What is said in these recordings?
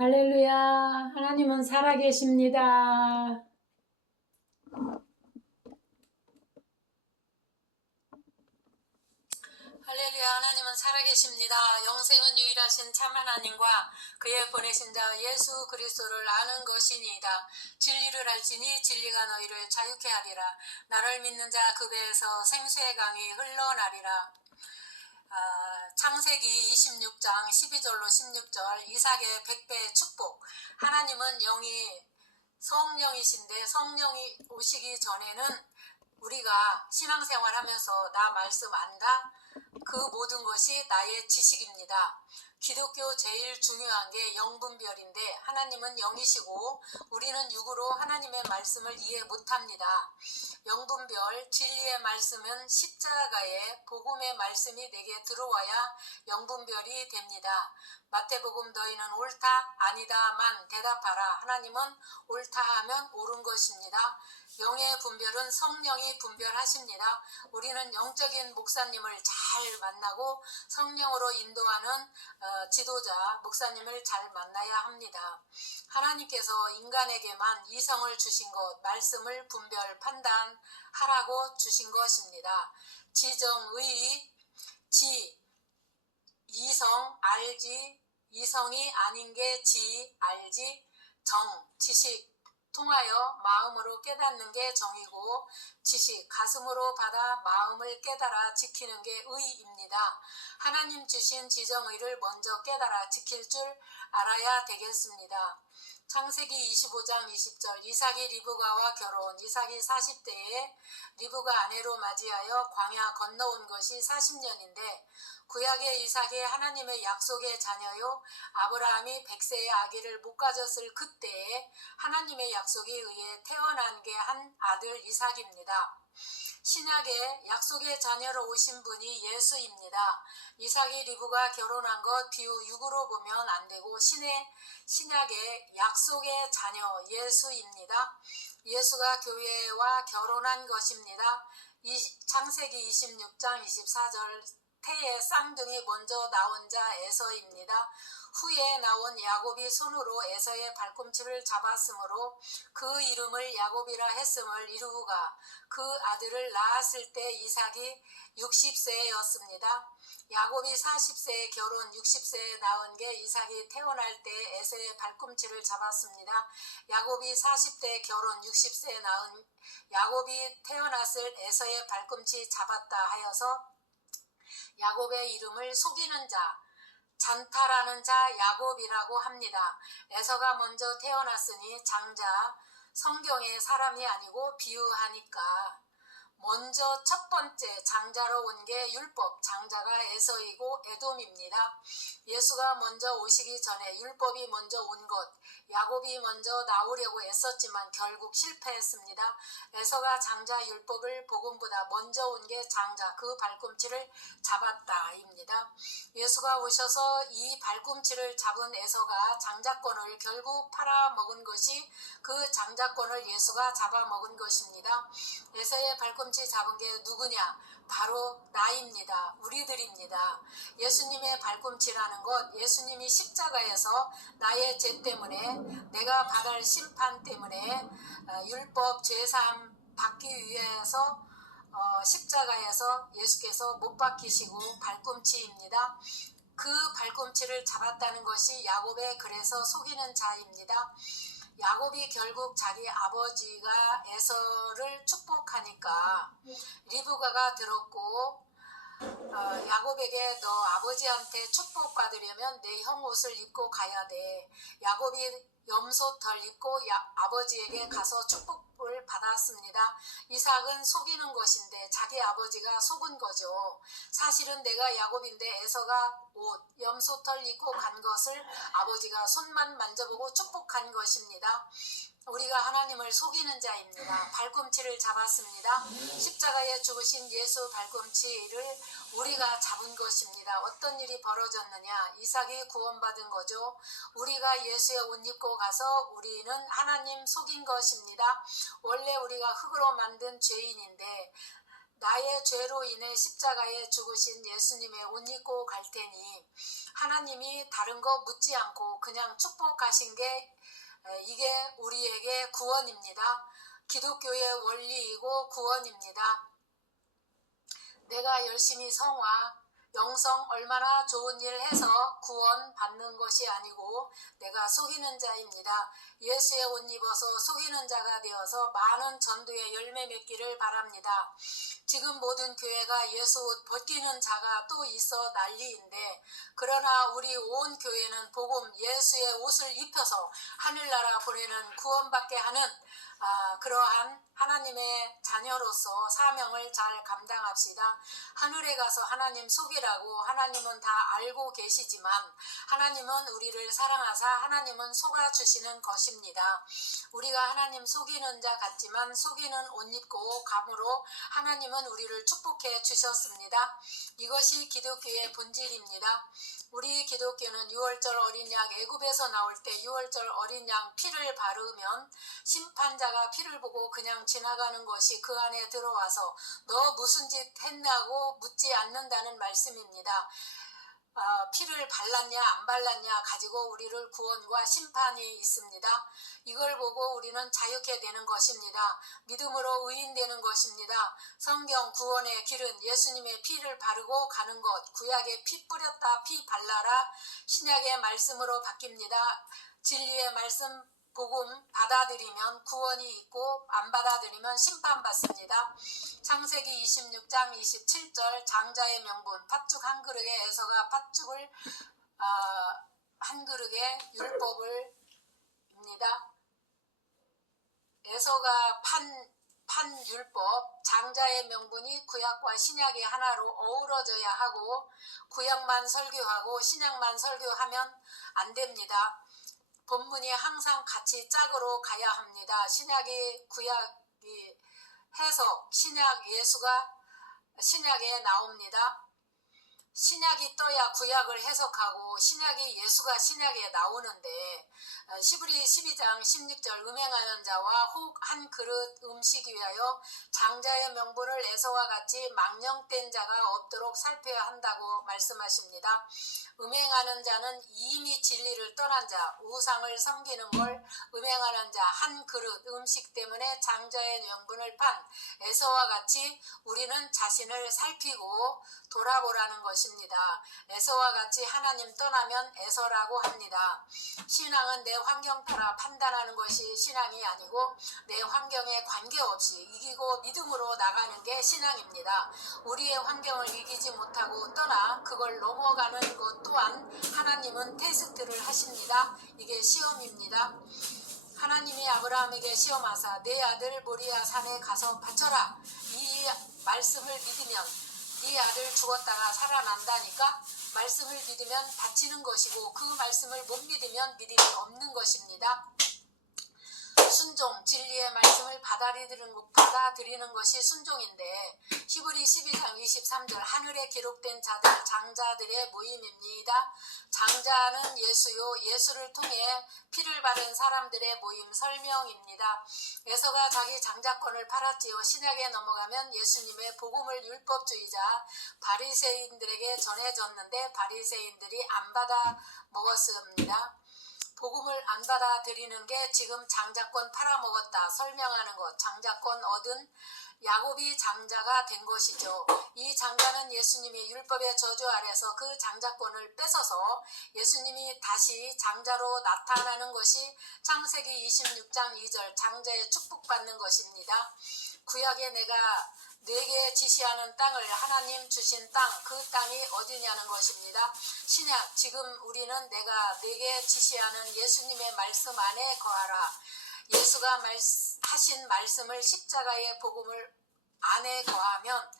할렐루야. 하나님은 살아계십니다. 할렐루야. 하나님은 살아계십니다. 영생은 유일하신 참 하나님과 그의 보내신 자 예수 그리스도를 아는 것이니이다. 진리를 알지니 진리가 너희를 자유케 하리라. 나를 믿는 자 그 배에서 생수의 강이 흘러나리라. 창세기 26장 12절로 16절 이삭의 100배의 축복. 하나님은 영이 성령이신데 성령이 오시기 전에는 우리가 신앙생활 하면서 나 말씀 안다? 그 모든 것이 나의 지식입니다. 기독교 제일 중요한 게 영분별인데 하나님은 영이시고 우리는 육으로 하나님의 말씀을 이해 못합니다. 영분별, 진리의 말씀은 십자가의 복음의 말씀이 내게 들어와야 영분별이 됩니다. 마태복음 너희는 옳다 아니다만 대답하라. 하나님은 옳다 하면 옳은 것입니다. 영의 분별은 성령이 분별하십니다. 우리는 영적인 목사님을 잘 만나고 성령으로 인도하는 지도자 목사님을 잘 만나야 합니다. 하나님께서 인간에게만 이성을 주신 것, 말씀을 분별 판단하라고 주신 것입니다. 지정의, 이성, 알지, 이성이 아닌 게 알지, 지식, 통하여 마음으로 깨닫는 게 정이고 지식, 가슴으로 받아 마음을 깨달아 지키는 게 의입니다. 하나님 주신 지정의를 먼저 깨달아 지킬 줄 알아야 되겠습니다. 창세기 25장 20절 이삭이 리브가와 결혼. 이삭이 40대에 리브가 아내로 맞이하여 광야 건너온 것이 40년인데 구약의 이삭이 하나님의 약속의 자녀요 아브라함이 100세의 아기를 못 가졌을 그때에 하나님의 약속에 의해 태어난 게 한 아들 이삭입니다. 신약의 약속의 자녀로 오신 분이 예수입니다. 이삭이 리브가 결혼한 것 비유 6으로 보면 안 되고 신약의 약속의 자녀 예수입니다. 예수가 교회와 결혼한 것입니다. 창세기 26장 24절 태의 쌍둥이 먼저 나온 자 에서입니다. 후에 나온 야곱이 손으로 에서의 발꿈치를 잡았으므로 그 이름을 야곱이라 했음을 이루가 그 아들을 낳았을 때 이삭이 60세였습니다. 야곱이 40세에 결혼 60세에 낳은 게 이삭이 태어날 때 에서의 발꿈치를 잡았습니다. 야곱이 40대에 결혼 60세에 낳은 야곱이 태어났을 에서의 발꿈치 잡았다 하여서 야곱의 이름을 속이는 자, 잔타라는 자 야곱이라고 합니다. 에서가 먼저 태어났으니 장자, 성경의 사람이 아니고 비유하니까 먼저 첫 번째 장자로 온 게 율법, 장자가 에서이고 에돔입니다. 예수가 먼저 오시기 전에 율법이 먼저 온 것, 야곱이 먼저 나오려고 애썼지만 결국 실패했습니다. 에서가 장자 율법을 복음보다 먼저 온 게 장자, 그 발꿈치를 잡았다입니다. 예수가 오셔서 이 발꿈치를 잡은 에서가 장자권을 결국 팔아먹은 것이 그 장자권을 예수가 잡아먹은 것입니다. 에서의 발꿈치 잡은 게 누구냐? 바로 나입니다. 우리들입니다. 예수님의 발꿈치라는 것, 예수님이 십자가에서 나의 죄 때문에 내가 받을 심판 때문에 율법 죄사함 받기 위해서 십자가에서 예수께서 못 박히시고 발꿈치입니다. 그 발꿈치를 잡았다는 것이 야곱의 그래서 속이는 자입니다. 야곱이 결국 자기 아버지가 에서를 축복하니까 리브가가 들었고 야곱에게 너 아버지한테 축복받으려면 내 형 옷을 입고 가야 돼. 야곱이 염소털 입고 아버지에게 가서 축복을 받았습니다. 이삭은 속이는 것인데 자기 아버지가 속은 거죠. 사실은 내가 야곱인데 에서가 옷, 염소털 입고 간 것을 아버지가 손만 만져보고 축복한 것입니다. 우리가 하나님을 속이는 자입니다. 발꿈치를 잡았습니다. 십자가에 죽으신 예수 발꿈치를 우리가 잡은 것입니다. 어떤 일이 벌어졌느냐? 이삭이 구원받은 거죠. 우리가 예수의 옷 입고 가서 우리는 하나님 속인 것입니다. 원래 우리가 흙으로 만든 죄인인데 나의 죄로 인해 십자가에 죽으신 예수님의 옷 입고 갈 테니 하나님이 다른 거 묻지 않고 그냥 축복하신 게 이게 우리에게 구원입니다. 기독교의 원리이고 구원입니다. 내가 열심히 성화, 영성 얼마나 좋은 일 해서 구원 받는 것이 아니고 내가 속이는 자입니다. 예수의 옷 입어서 속이는 자가 되어서 많은 전도의 열매 맺기를 바랍니다. 지금 모든 교회가 예수 옷 벗기는 자가 또 있어 난리인데 그러나 우리 온 교회는 복음 예수의 옷을 입혀서 하늘나라 보내는 구원받게 하는 그러한 하나님의 자녀로서 사명을 잘 감당합시다. 하늘에 가서 하나님 속이라고 하나님은 다 알고 계시지만 하나님은 우리를 사랑하사 하나님은 속아주시는 것입니다. 우리가 하나님 속이는 자 같지만 속이는 옷 입고 감으로 하나님은 우리를 축복해 주셨습니다. 이것이 기독교의 본질입니다. 우리 기독교는 유월절 어린 양 애굽에서 나올 때 유월절 어린 양 피를 바르면 심판자가 피를 보고 그냥 지나가는 것이 그 안에 들어와서 너 무슨 짓 했냐고 묻지 않는다는 말씀입니다. 피를 발랐냐 안 발랐냐 가지고 우리를 구원과 심판이 있습니다. 이걸 보고 우리는 자유케 되는 것입니다. 믿음으로 의인되는 것입니다. 성경 구원의 길은 예수님의 피를 바르고 가는 것, 구약에 피 뿌렸다 피 발라라 신약의 말씀으로 바뀝니다. 진리의 말씀 복음 받아들이면 구원이 있고 안 받아들이면 심판받습니다. 창세기 26장 27절 장자의 명분 팥죽 한 그릇에 에서가 팥죽을 한 그릇에 율법을 입니다. 에서가 판 율법 장자의 명분이 구약과 신약이 하나로 어우러져야 하고 구약만 설교하고 신약만 설교하면 안 됩니다. 본문이 항상 같이 짝으로 가야 합니다. 신약이 구약이 해석, 신약 예수가 신약에 나옵니다. 신약이 떠야 구약을 해석하고 신약이 예수가 신약에 나오는데 시브리 12장 16절 음행하는 자와 혹 한 그릇 음식 위하여 장자의 명분을 에서와 같이 망령된 자가 없도록 살펴야 한다고 말씀하십니다. 음행하는 자는 이미 진리를 떠난 자, 우상을 섬기는 걸 음행하는 자, 한 그릇 음식 때문에 장자의 명분을 판 에서와 같이 우리는 자신을 살피고 돌아보라는 것입니다. 에서와 같이 하나님 떠나면 에서라고 합니다. 신앙은 내 환경 따라 판단하는 것이 신앙이 아니고 내 환경에 관계없이 이기고 믿음으로 나가는 게 신앙입니다. 우리의 환경을 이기지 못하고 떠나 그걸 넘어가는 것 또한 하나님은 테스트를 하십니다. 이게 시험입니다. 하나님이 아브라함에게 시험하사 내 아들 모리아 산에 가서 바쳐라. 이 말씀을 믿으면 네 아들 죽었다가 살아난다니까 말씀을 믿으면 바치는 것이고 그 말씀을 못 믿으면 믿음이 없는 것입니다. 순종, 진리의 말씀을 받아들이는 것이 순종인데 히브리 12장 23절 하늘에 기록된 자들, 장자들의 모임입니다. 장자는 예수요, 예수를 통해 피를 바른 사람들의 모임 설명입니다. 에서가 자기 장자권을 팔았지요. 신약에 넘어가면 예수님의 복음을 율법주의자 바리새인들에게 전해졌는데 바리새인들이 안 받아 먹었습니다. 복음을 안 받아들이는 게 지금 장자권 팔아먹었다 설명하는 것, 장자권 얻은 야곱이 장자가 된 것이죠. 이 장자는 예수님이 율법의 저주 아래서 그 장자권을 뺏어서 예수님이 다시 장자로 나타나는 것이 창세기 26장 2절 장자의 축복받는 것입니다. 구약에 내가 내게 지시하는 땅을 하나님 주신 땅, 그 땅이 어디냐는 것입니다. 신약, 지금 우리는 내가 내게 지시하는 예수님의 말씀 안에 거하라. 예수가 하신 말씀을 십자가의 복음을 안에 거하면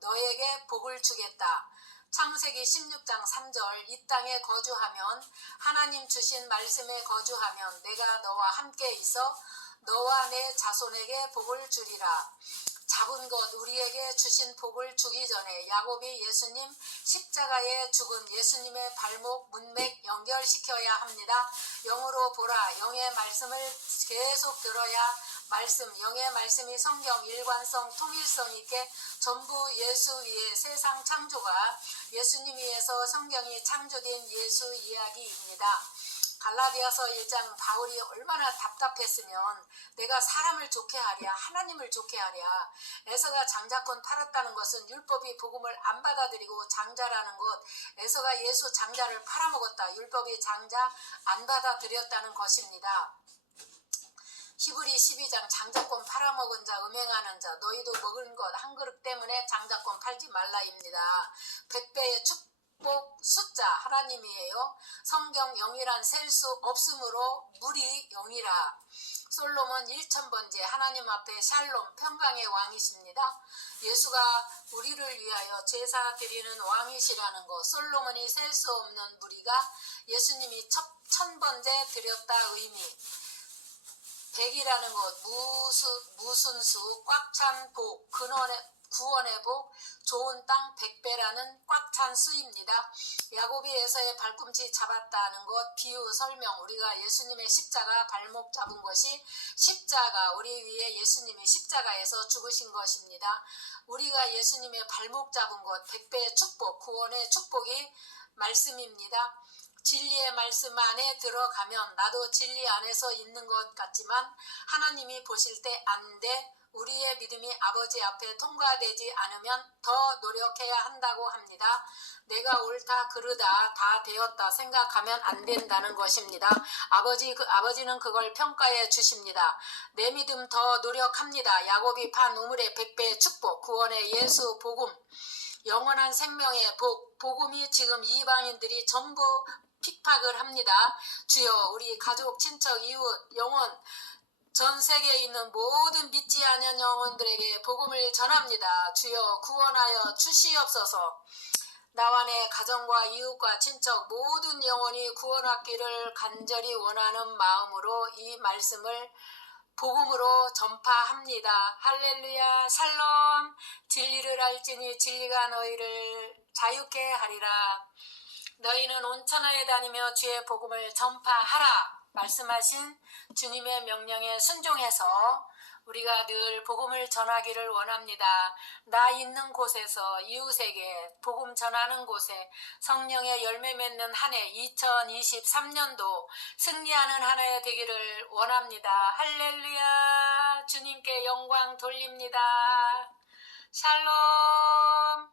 너에게 복을 주겠다. 창세기 16장 3절 이 땅에 거주하면 하나님 주신 말씀에 거주하면 내가 너와 함께 있어 너와 내 자손에게 복을 주리라. 잡은 것 우리에게 주신 복을 주기 전에 야곱이 예수님 십자가에 죽은 예수님의 발목 문맥 연결시켜야 합니다. 영으로 보라. 영의 말씀을 계속 들어야 영의 말씀이 성경 일관성 통일성 있게 전부 예수 위에 세상 창조가 예수님 위에서 성경이 창조된 예수 이야기입니다. 갈라디아서 1장 바울이 얼마나 답답했으면 내가 사람을 좋게 하랴 하나님을 좋게 하랴. 에서가 장자권 팔았다는 것은 율법이 복음을 안 받아들이고 장자라는 것, 에서가 예수 장자를 팔아먹었다. 율법이 장자 안 받아들였다는 것입니다. 히브리 12장 장자권 팔아먹은 자 음행하는 자 너희도 먹은 것 한 그릇 때문에 장자권 팔지 말라입니다. 100배의 축복 숫자 하나님이에요. 성경 0이란 셀 수 없으므로 물이 0이라. 솔로몬 1000번째 하나님 앞에 샬롬 평강의 왕이십니다. 예수가 우리를 위하여 제사 드리는 왕이시라는 것. 솔로몬이 셀 수 없는 무리가 예수님이 1000번째 드렸다 의미. 100이라는 것, 무순수, 꽉 찬 복, 구원의 복, 좋은 땅 100배라는 꽉 찬 수입니다. 야곱이 에서의 발꿈치 잡았다는 것, 비유, 설명, 우리가 예수님의 십자가 발목 잡은 것이 십자가, 우리 위에 예수님이 십자가에서 죽으신 것입니다. 우리가 예수님의 발목 잡은 것, 100배의 축복, 구원의 축복이 말씀입니다. 진리의 말씀 안에 들어가면 나도 진리 안에서 있는 것 같지만 하나님이 보실 때 안 돼. 우리의 믿음이 아버지 앞에 통과되지 않으면 더 노력해야 한다고 합니다. 내가 옳다 그르다 다 되었다 생각하면 안 된다는 것입니다. 아버지는 그걸 평가해 주십니다. 내 믿음 더 노력합니다. 야곱이 판 우물의 100배의 축복, 구원의 예수 복음, 영원한 생명의 복음이 지금 이방인들이 전부 핍박을 합니다. 주여 우리 가족, 친척, 이웃, 영혼 전 세계에 있는 모든 믿지 않은 영혼들에게 복음을 전합니다. 주여 구원하여 주시옵소서. 나와 내 가정과 이웃과 친척 모든 영혼이 구원받기를 간절히 원하는 마음으로 이 말씀을 복음으로 전파합니다. 할렐루야. 샬롬. 진리를 알지니 진리가 너희를 자유케 하리라. 너희는 온 천하에 다니며 주의 복음을 전파하라 말씀하신 주님의 명령에 순종해서 우리가 늘 복음을 전하기를 원합니다. 나 있는 곳에서 이웃에게 복음 전하는 곳에 성령의 열매 맺는 한 해 2023년도 승리하는 한 해 되기를 원합니다. 할렐루야. 주님께 영광 돌립니다. 샬롬.